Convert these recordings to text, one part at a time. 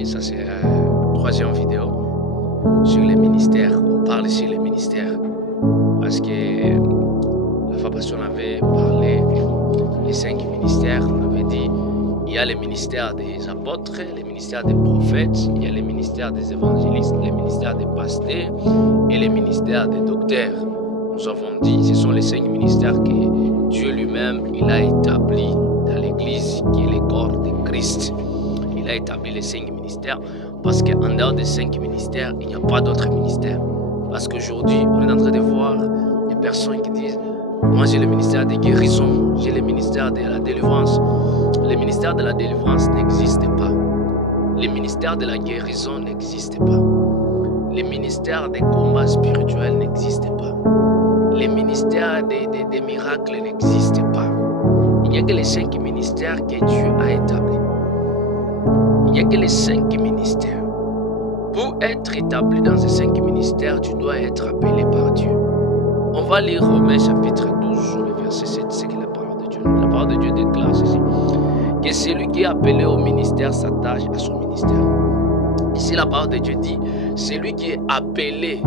Aujourd'hui, ça c'est la troisième vidéo sur les ministères. On parle sur les ministères parce que la fois passée on avait parlé des 5 ministères. On avait dit il y a les ministères des apôtres, les ministères des prophètes, il y a les ministères des évangélistes, les ministères des pasteurs et les ministères des docteurs. Nous avons dit ce sont les 5 ministères que Dieu lui-même il a établis dans l'Église qui est le corps de Christ. Il a établi les 5 ministères parce qu'en dehors des 5 ministères, il n'y a pas d'autres ministères. Parce qu'aujourd'hui, on est en train de voir des personnes qui disent moi j'ai le ministère de guérison, j'ai le ministère de la délivrance. Le ministère de la délivrance n'existe pas. Le ministère de la guérison n'existe pas. Le ministère des combats spirituels n'existe pas. Le ministère des miracles n'existe pas. Il n'y a que les 5 ministères que Dieu a établis. Il n'y a que les 5 ministères. Pour être établi dans ces 5 ministères, tu dois être appelé par Dieu. On va lire Romains chapitre 12, le verset 7, c'est que la parole de Dieu. La parole de Dieu déclare ceci. Que celui qui est appelé au ministère s'attache à son ministère. Ici, la parole de Dieu dit, celui qui est appelé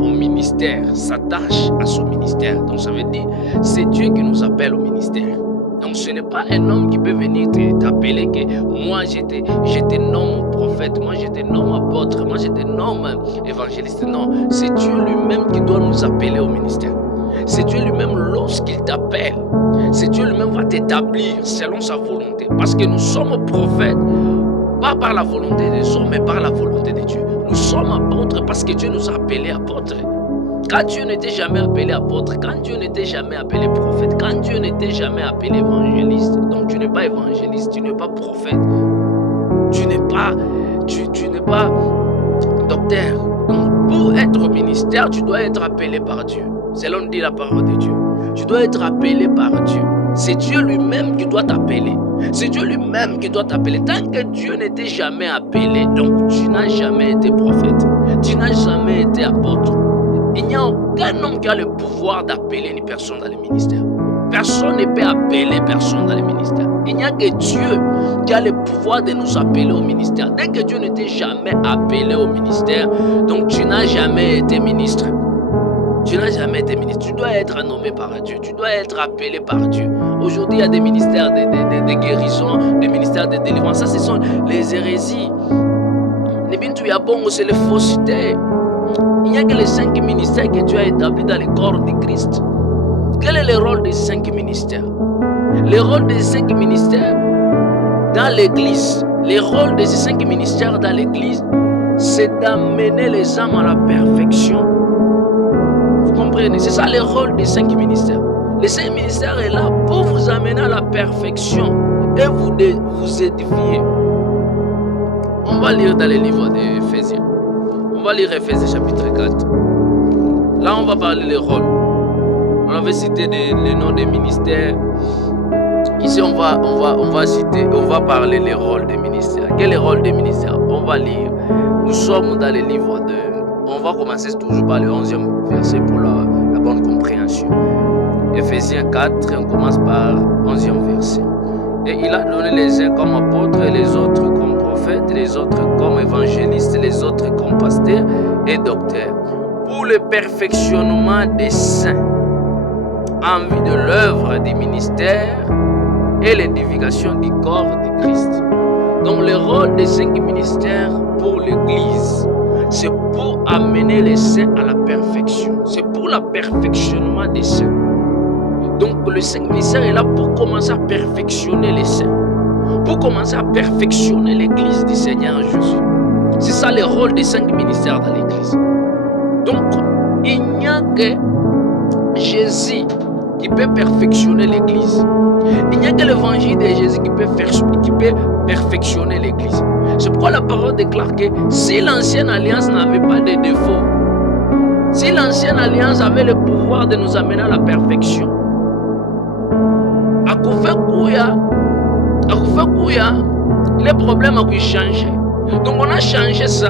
au ministère s'attache à son ministère. Donc ça veut dire, c'est Dieu qui nous appelle au ministère. Donc ce n'est pas un homme qui peut venir t'appeler que moi je te nomme prophète, moi je te nomme apôtre, moi je te nomme évangéliste. Non, c'est Dieu lui-même qui doit nous appeler au ministère. C'est Dieu lui-même lorsqu'il t'appelle. C'est Dieu lui-même va t'établir selon sa volonté. Parce que nous sommes prophètes, pas par la volonté des hommes, mais par la volonté de Dieu. Nous sommes apôtres parce que Dieu nous a appelés apôtres. Quand Dieu n'était jamais appelé apôtre, quand Dieu n'était jamais appelé prophète, quand Dieu n'était jamais appelé évangéliste, donc tu n'es pas évangéliste, tu n'es pas prophète, tu n'es pas docteur. Donc pour être au ministère, tu dois être appelé par Dieu. Selon dit la parole de Dieu. Tu dois être appelé par Dieu. C'est Dieu lui-même qui doit t'appeler. C'est Dieu lui-même qui doit t'appeler. Tant que Dieu n'était jamais appelé, donc tu n'as jamais été prophète. Tu n'as jamais été apôtre. Il n'y a aucun homme qui a le pouvoir d'appeler une personne dans le ministère. Personne ne peut appeler personne dans le ministère. Il n'y a que Dieu qui a le pouvoir de nous appeler au ministère. Dès que Dieu ne t'a jamais appelé au ministère, donc tu n'as jamais été ministre. Tu n'as jamais été ministre. Tu dois être nommé par Dieu. Tu dois être appelé par Dieu. Aujourd'hui, il y a des ministères de guérison, des ministères de délivrance. Ça, ce sont les hérésies. C'est les faussetés. Il n'y a que les 5 ministères que Dieu a établis dans le corps de Christ. Quel est le rôle des 5 ministères? Le rôle des 5 ministères dans l'Église, le rôle de ces 5 ministères dans l'Église, c'est d'amener les âmes à la perfection. Vous comprenez? C'est ça le rôle des 5 ministères. Les 5 ministères est là pour vous amener à la perfection et vous édifier. On va lire dans le livre d'Éphésiens. On va lire Éphésiens chapitre 4. Là, on va parler des rôles. On avait cité les noms des ministères. Ici, on va parler les rôles des ministères. Quel est le rôle des ministères? On va lire. Nous sommes dans le livre de... On va commencer toujours par le 11e verset pour la bonne compréhension. Éphésiens 4, on commence par 11e verset. Et il a donné les uns comme apôtres et les autres comme prophètes, les autres comme évangélistes, les autres comme pasteurs et docteurs, pour le perfectionnement des saints, en vue de l'œuvre du ministère et l'édification du corps de Christ. Donc le rôle des 5 ministères pour l'Église, c'est pour amener les saints à la perfection. C'est pour le perfectionnement des saints. Donc le 5 ministère est là pour commencer à perfectionner les saints, pour commencer à perfectionner l'Église du Seigneur Jésus. C'est ça le rôle des 5 ministères dans l'Église. Donc il n'y a que Jésus qui peut perfectionner l'Église. Il n'y a que l'évangile de Jésus qui peut perfectionner l'Église. C'est pourquoi la parole déclare que si l'ancienne alliance n'avait pas de défauts, si l'ancienne alliance avait le pouvoir de nous amener à la perfection, les problèmes ont changé. Donc on a changé ça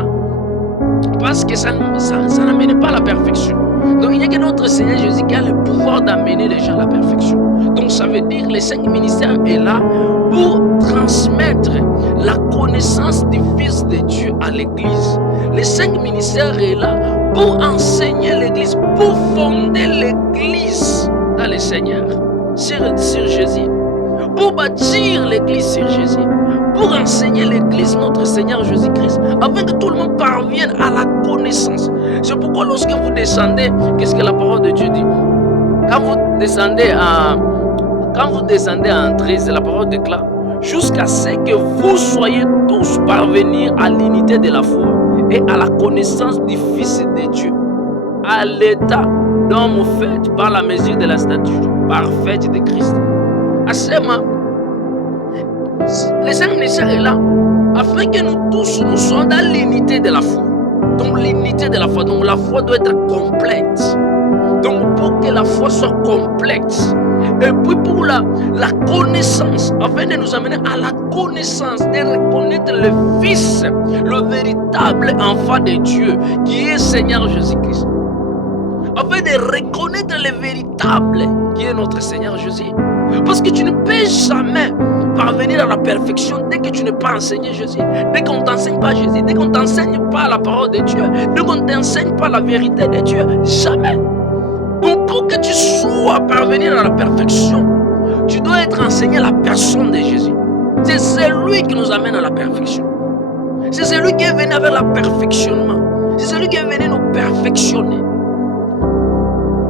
parce que ça n'amenait pas à la perfection. Donc il n'y a que notre Seigneur Jésus qui a le pouvoir d'amener les gens à la perfection. Donc ça veut dire que les 5 ministères est là pour transmettre la connaissance du Fils de Dieu à l'Église. Les 5 ministères est là pour enseigner l'Église, pour fonder l'Église dans le Seigneur, sur Jésus, pour bâtir l'Église sur Jésus, pour enseigner l'Église notre Seigneur Jésus-Christ, afin que tout le monde parvienne à la connaissance. C'est pourquoi lorsque vous descendez, qu'est-ce que la parole de Dieu dit? Quand vous descendez en 13, la parole déclare jusqu'à ce que vous soyez tous parvenus à l'unité de la foi et à la connaissance du Fils de Dieu, à l'état d'homme fait par la mesure de la stature parfaite de Christ. Asema, les 5 ministères est là afin que nous tous nous soyons dans l'unité de la foi. Donc l'unité de la foi, donc la foi doit être complète. Donc pour que la foi soit complète, et puis pour la connaissance, afin de nous amener à la connaissance, de reconnaître le Fils, le véritable enfant de Dieu, qui est Seigneur Jésus-Christ. Afin de reconnaître le véritable, qui est notre Seigneur Jésus. Parce que tu ne peux jamais parvenir à la perfection dès que tu n'es pas enseigné Jésus, dès qu'on ne t'enseigne pas Jésus, dès qu'on ne t'enseigne pas la parole de Dieu, dès qu'on ne t'enseigne pas la vérité de Dieu. Jamais. Donc pour que tu sois parvenir à la perfection, tu dois être enseigné la personne de Jésus. C'est celui qui nous amène à la perfection. C'est celui qui est venu avec le perfectionnement. C'est celui qui est venu nous perfectionner.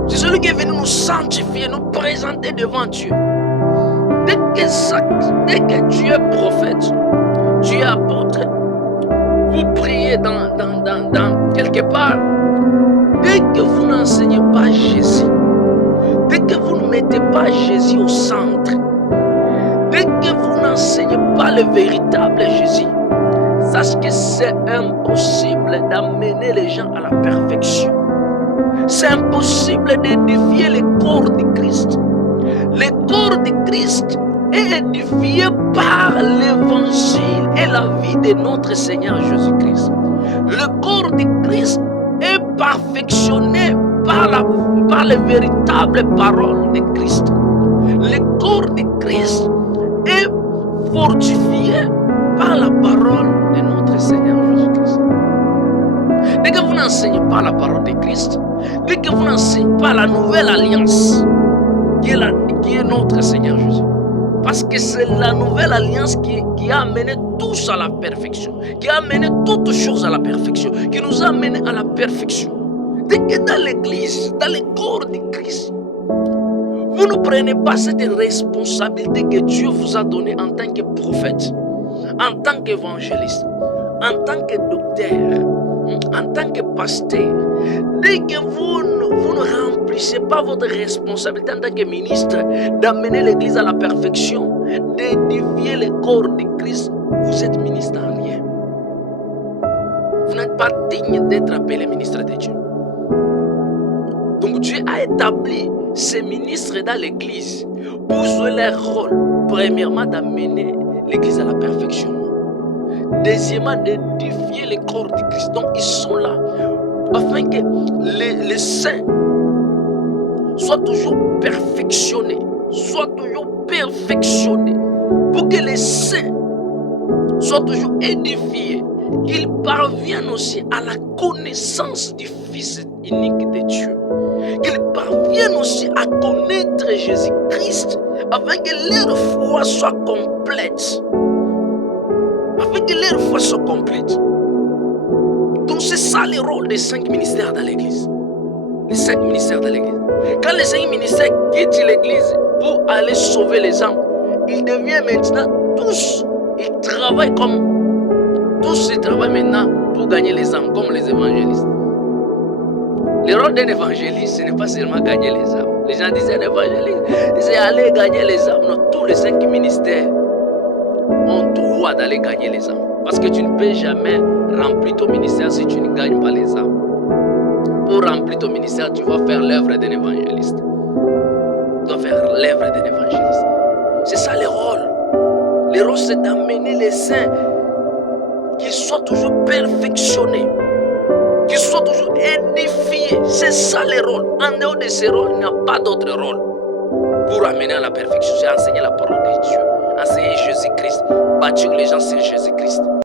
C'est celui qui est venu nous sanctifier, nous présenter devant Dieu. Dès que tu es prophète, tu es apôtre, vous priez dans quelque part. Dès que vous n'enseignez pas Jésus, dès que vous ne mettez pas Jésus au centre, dès que vous n'enseignez pas le véritable Jésus, sache que c'est impossible d'amener les gens à la perfection. C'est impossible d'édifier le corps de Christ. Le corps de Christ est édifié par l'évangile et la vie de notre Seigneur Jésus-Christ. Le corps de Christ est perfectionné par les véritables paroles de Christ. Le corps de Christ est fortifié par la parole de notre Seigneur Jésus-Christ. Dès que vous n'enseignez pas la parole de Christ, dès que vous n'enseignez pas la nouvelle alliance qui est notre Seigneur Jésus, parce que c'est la nouvelle alliance qui a amené tous à la perfection, qui a amené toutes choses à la perfection, qui nous a amené à la perfection. Dès que dans l'église, dans le corps de Christ, vous ne prenez pas cette responsabilité que Dieu vous a donnée en tant que prophète, en tant qu'évangéliste, en tant que docteur, en tant que pasteur. Dès que vous ne remplissez pas votre responsabilité en tant que ministre d'amener l'église à la perfection, d'édifier le corps de Christ, vous êtes ministre en rien. Vous n'êtes pas digne d'être appelé ministre de Dieu. Donc Dieu a établi ces ministres dans l'église pour jouer leur rôle. Premièrement, d'amener l'église à la perfection. Deuxièmement, d'édifier le corps de Christ. Donc ils sont là afin que les saints soient toujours perfectionnés. Pour que les saints soient toujours édifiés. Qu'ils parviennent aussi à la connaissance du Fils unique de Dieu. Qu'ils parviennent aussi à connaître Jésus-Christ afin que leur foi soit complète. Donc c'est ça le rôle des 5 ministères dans l'église. Les 5 ministères dans l'église. Quand les 5 ministères quittent l'église pour aller sauver les âmes, ils deviennent maintenant tous, ils travaillent maintenant pour gagner les âmes, comme les évangélistes. Le rôle d'un évangéliste, ce n'est pas seulement gagner les âmes. Les gens disent un évangéliste, c'est aller gagner les âmes. Non, tous les 5 ministères ont droit d'aller gagner les âmes. Parce que tu ne peux jamais remplir ton ministère si tu ne gagnes pas les âmes. Pour remplir ton ministère, tu vas faire l'œuvre d'un évangéliste. C'est ça le rôle. Le rôle, c'est d'amener les saints qu'ils soient toujours perfectionnés, qu'ils soient toujours édifiés. C'est ça le rôle. En dehors de ce rôle, il n'y a pas d'autre rôle pour amener à la perfection. C'est enseigner la parole de Dieu, enseigner Jésus-Christ, bâtir les gens sur Jésus-Christ.